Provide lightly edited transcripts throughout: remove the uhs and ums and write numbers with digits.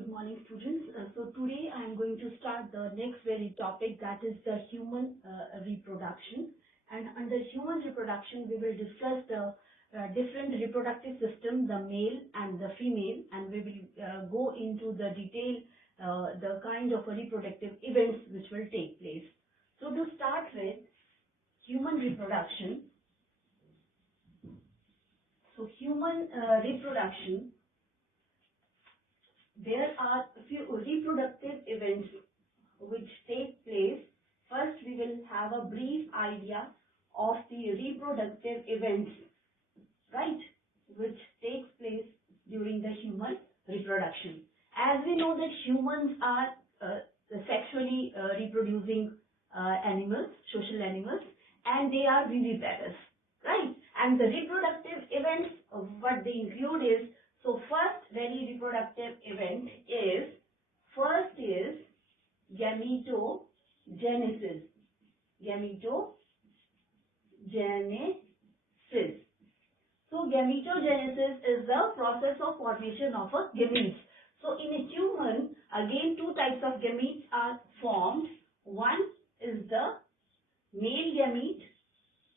Good morning, students. So today I am going to start the next very topic, that is the human reproduction. And under human reproduction, we will discuss the different reproductive system, the male and the female, and we will go into the detail, the kind of reproductive events which will take place. So to start with, human reproduction. So human reproduction, there are a few reproductive events which take place. First, we will have a brief idea of the reproductive events, right, which takes place during the human reproduction. As we know that humans are sexually reproducing animals, social animals, and they are viviparous, right? And the reproductive events, what they include is, so first very reproductive event is, first is gametogenesis. Gametogenesis. So gametogenesis is the process of formation of a gametes. So in a human, again two types of gametes are formed. One is the male gamete,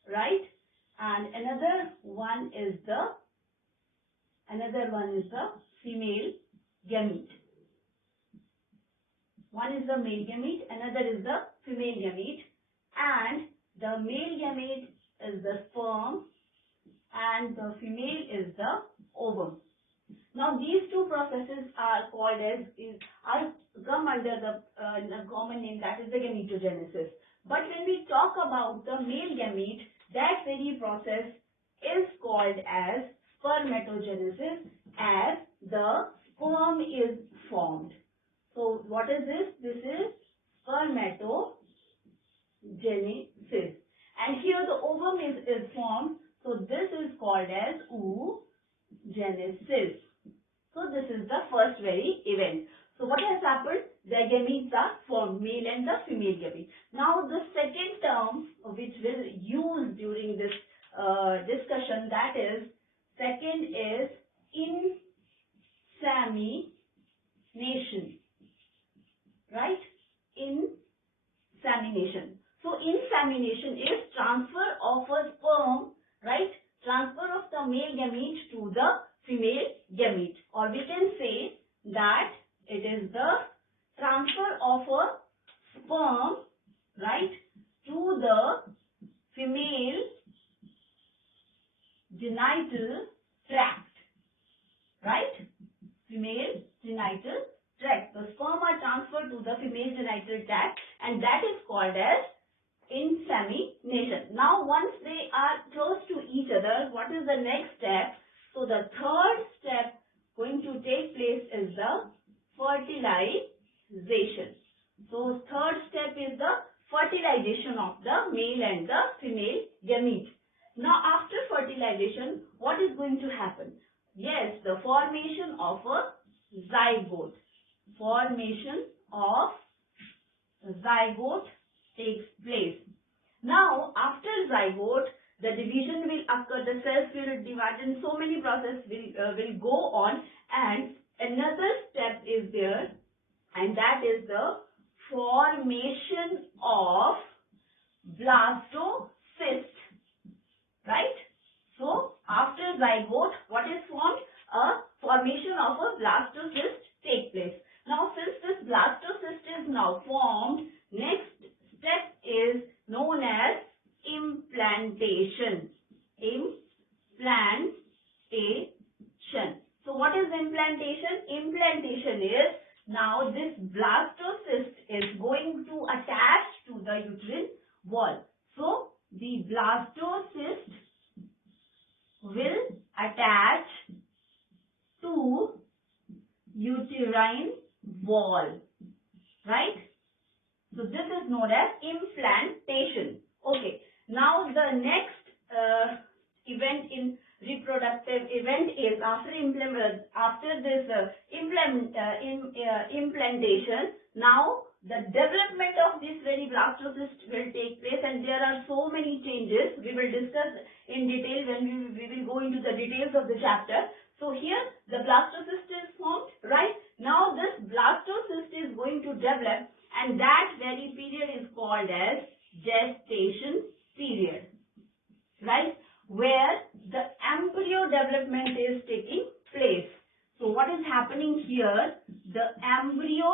right? And another one is the female gamete. One is the male gamete, another is the female gamete, and the male gamete is the sperm and the female is the ovum. Now these two processes are called as, come under the common name, that is the gametogenesis. But when we talk about the male gamete, that very process is called as spermatogenesis, as the sperm is formed. So what is this? This is spermatogenesis. And here the ovum is formed. So this is called as oogenesis. So this is the first very event. So what has happened? The gametes are formed, male and the female gamete. Now the second term which we'll use during this discussion, that is, second is insemination, right? Insemination. So insemination is transfer of a sperm, right? Transfer of the male gamete to the female gamete, or we can say that it is the transfer of a sperm, right, to the female genital tract, right? Female genital tract. The sperm are transferred to the female genital tract, and that is called as insemination. Now once they are close to each other, what is the next step? So the third step going to take place is the fertilization. So third step is the fertilization of the male and the female gamete. Now after fertilization, what is going to happen? Yes, the formation of a zygote. Formation of zygote takes place. Now after zygote, the division will occur, the cells will divide, and so many processes will go on, and another step is there, and that is the formation of blastocyst, right? So after zygote, what is formed? A formation of a blastocyst takes place. Now since this blastocyst is now formed, next step is known as implantation. Implantation. So what is implantation? Implantation is, now this blastocyst is going to attach to the uterine wall. So the blastocyst will attach to uterine wall, right? So this is known as implantation. Okay. Now the next event in reproductive event is after this implantation. Now the development of this very blastocyst will take place, and there are so many changes. We will discuss in detail when we will go into the details of the chapter. So here the blastocyst is formed, right? Now this here the embryo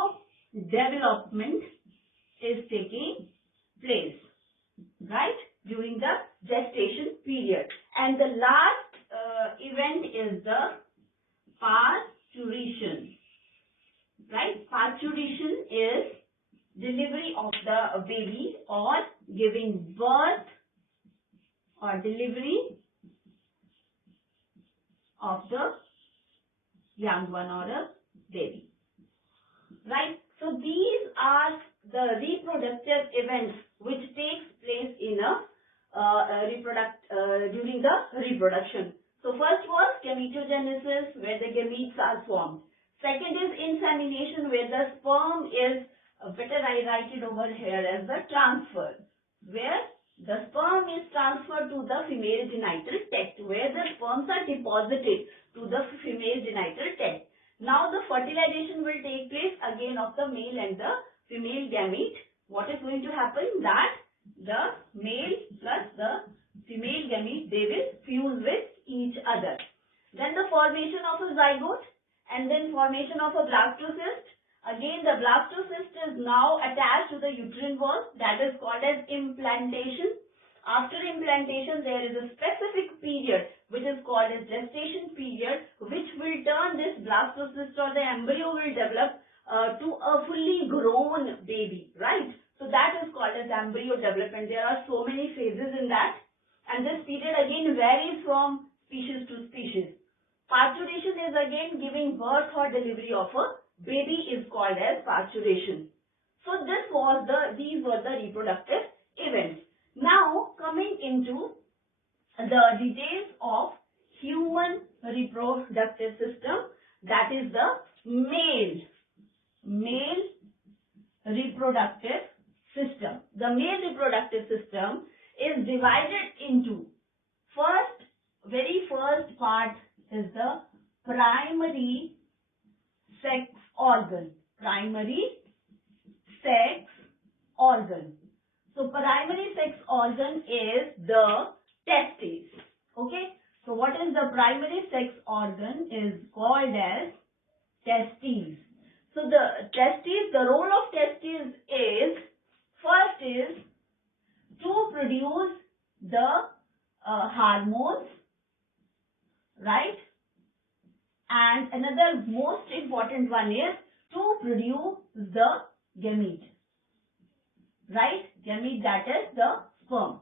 development is taking place, right, during the gestation period. And the last event is the parturition, right? Parturition is delivery of the baby or giving birth or delivery of the young one or a baby, right? So these are the reproductive events which takes place in during the reproduction. So first was gametogenesis, where the gametes are formed. Second is insemination, where the sperm is, better I write it over here as the transfer, where the sperm is transferred to the female genital tract, where the sperms are deposited to the female genital tract. Now the fertilization will take place again of the male and the female gamete. What is going to happen? That the male plus the female gamete, they will fuse with each other. Then the formation of a zygote and then formation of a blastocyst. Again the blastocyst is now attached to the uterine wall. That is called as implantation. After implantation, there is a specific period which is called as gestation period, which will turn this blastocyst or the embryo will develop to a fully grown baby, right? So that is called as embryo development. There are so many phases in that, and this period again varies from species to species. Parturition is again giving birth or delivery of a baby is called as parturition. So these were the reproductive events. Now coming into the details of human reproductive system, that is the male reproductive system. The male reproductive system is divided into very first part is the primary sex organ. Primary sex organ. So primary sex organ is the testes. Okay. So what is the primary sex organ is called as testes. So the testes, the role of testes is, first is to produce the hormones, right? And another most important one is to produce the gamete, right? Gamete, that is the sperm,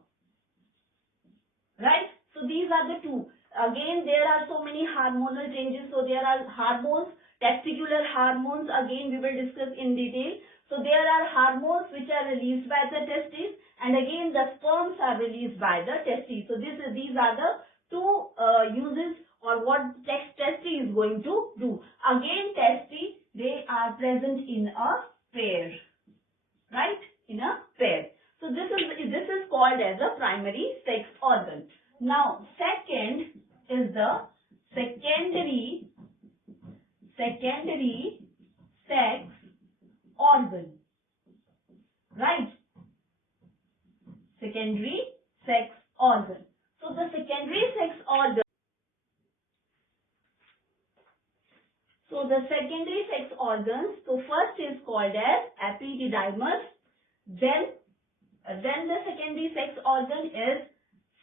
right? So these are the two. Again, there are so many hormonal changes. So there are hormones, testicular hormones. Again, we will discuss in detail. So there are hormones which are released by the testes, and again the sperms are released by the testes. So these are the two uses, or what testes is going to do. Again, testes, they are present in a pair, right? In a pair. So this is called as a primary sex organ. Now second is the secondary sex organ, right? Secondary sex organ. So the secondary sex organ. So the secondary sex organs. So first is called as epididymis. Then the secondary sex organ is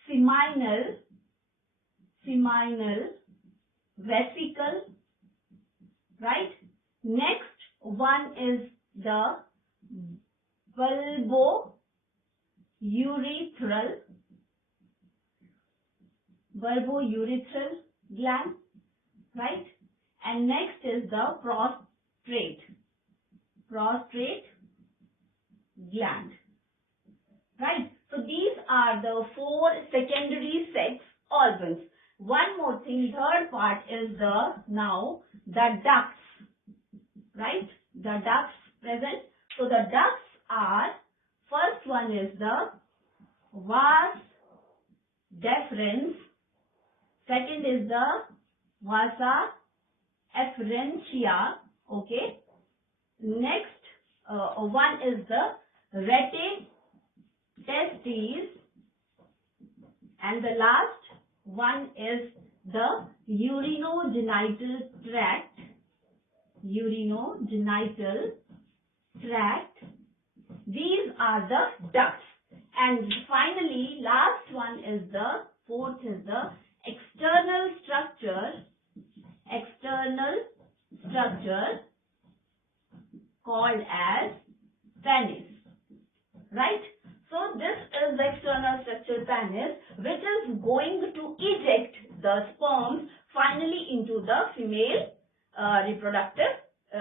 seminal vesicle, right? Next one is the bulbourethral gland, right? And next is the prostate gland, right? So these are the four secondary sex organs. One more thing, third part is the ducts, right? The ducts present. So the ducts are, first one is the vas deferens, second is the vasa efferentia, okay. Next one is the rete testes, and the last one is the urinogenital tract urinogenital tract. These are the ducts. And finally, last one is the fourth is the external structure called as penis, right? So this is the external structure penis, which is going to eject the sperms finally into the female reproductive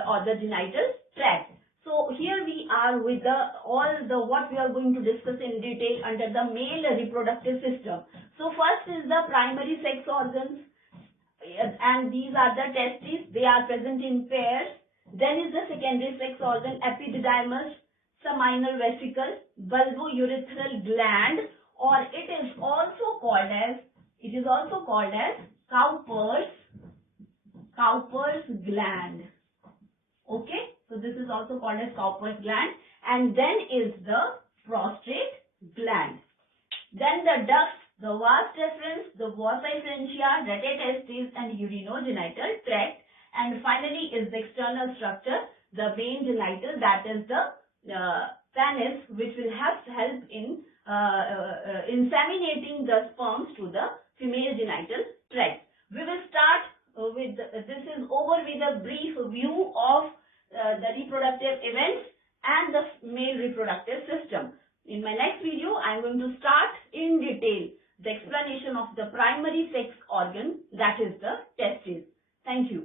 or the genital tract. So here we are with what we are going to discuss in detail under the male reproductive system. So first is the primary sex organs, and these are the testes. They are present in pairs. Then is the secondary sex organ, epididymis, seminal vesicle, bulbourethral gland, or it is also called as Cowper's gland. Okay, so this is also called as Cowper's gland. And then is the prostate gland. Then the ducts, the vas deferens, the vosifrentia, rete testis, and urinogenital tract. And finally is the external structure, the main genital, that is the penis, which will help in inseminating the sperms to the female genital tract. We will start with this is over with a brief view of the reproductive events and the male reproductive system. In my next video, I am going to start in detail the explanation of the primary sex organ, that is the testes. Thank you.